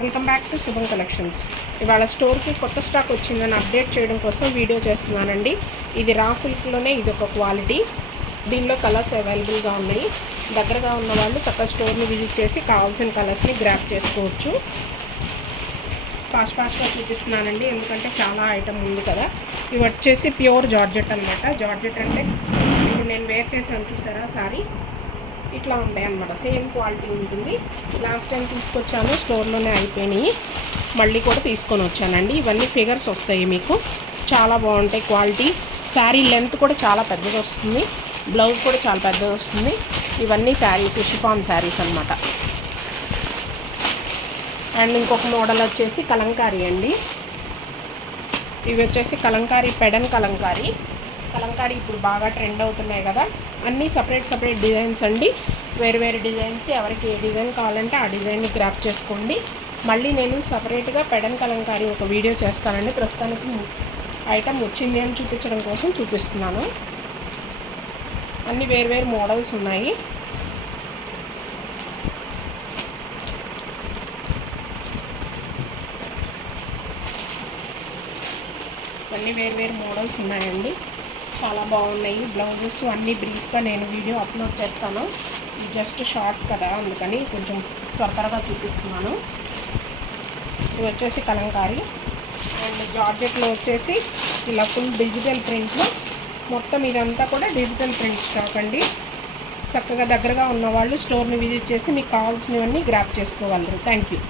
Welcome back to శుభం collections. ఇవాళ స్టోర్కి కొత్త స్టాక్ వచ్చిందని అప్డేట్ చేయడం కోసం వీడియో చేస్తున్నానండి. ఇది రా సిల్క్లోనే ఇది ఒక క్వాలిటీ. దీనిలో కలర్స్ అవైలబుల్గా ఉన్నాయి. దగ్గరగా ఉన్న వాళ్ళు చక్కగా స్టోర్ని విజిట్ చేసి కావాల్సిన కలర్స్ని గ్రాప్ చేసుకోవచ్చు. ఫాస్ట్గా చూపిస్తున్నానండి, ఎందుకంటే చాలా ఐటమ్ ఉంది కదా. ఇవి వచ్చేసి ప్యూర్ జార్జెట్ అనమాట. జార్జెట్ అంటే ఇప్పుడు నేను వేర్ చేసాను చూసారా సారీ, ఇట్లా ఉంటాయి అన్నమాట. సేమ్ క్వాలిటీ ఉంటుంది. లాస్ట్ టైం తీసుకొచ్చాను, స్టోర్లోనే అయిపోయినాయి. మళ్ళీ కూడా తీసుకొని వచ్చానండి. ఇవన్నీ ఫిగర్స్ వస్తాయి మీకు, చాలా బాగుంటాయి క్వాలిటీ. శారీ లెంత్ కూడా చాలా పెద్దది వస్తుంది, బ్లౌజ్ కూడా చాలా పెద్దది వస్తుంది. ఇవన్నీ శారీస్ షిఫాన్ శారీస్ అనమాట. అండ్ ఇంకొక మోడల్ వచ్చేసి కలంకారీ అండి. ఇవి వచ్చేసి కలంకారీ, పెడన్ కలంకారీ. కలంకారీ ఇప్పుడు బాగా ట్రెండ్ అవుతున్నాయి కదా. అన్నీ సపరేట్ డిజైన్స్ అండి, వేరు డిజైన్స్. ఎవరికి ఏ డిజైన్ కావాలంటే ఆ డిజైన్ని గ్రాప్ చేసుకోండి. మళ్ళీ నేను సపరేట్గా పెడన్ కలంకారీ ఒక వీడియో చేస్తానండి. ప్రస్తుతానికి ఐటమ్ వచ్చింది అని చూపించడం కోసం చూపిస్తున్నాను. అన్నీ వేరు మోడల్స్ ఉన్నాయి. అన్నీ వేరు మోడల్స్ ఉన్నాయండి, చాలా బాగున్నాయి. బ్లౌజెస్ అన్నీ బ్రీఫ్గా నేను వీడియో అప్లోడ్ చేస్తాను. ఇది జస్ట్ షార్ట్ కదా, అందుకని కొంచెం త్వరగా చూపిస్తున్నాను. ఇది వచ్చేసి కలంకారీ. అండ్ జార్జెట్లో వచ్చేసి ఇలా ఫుల్ డిజిటల్ ప్రింట్లో, మొత్తం ఇదంతా కూడా డిజిటల్ ప్రింట్ స్టాక్ అండి. చక్కగా దగ్గరగా ఉన్నవాళ్ళు స్టోర్ని విజిట్ చేసి మీకు కావాల్సినవన్నీ గ్రాప్ చేసుకోగలరు. Thank you.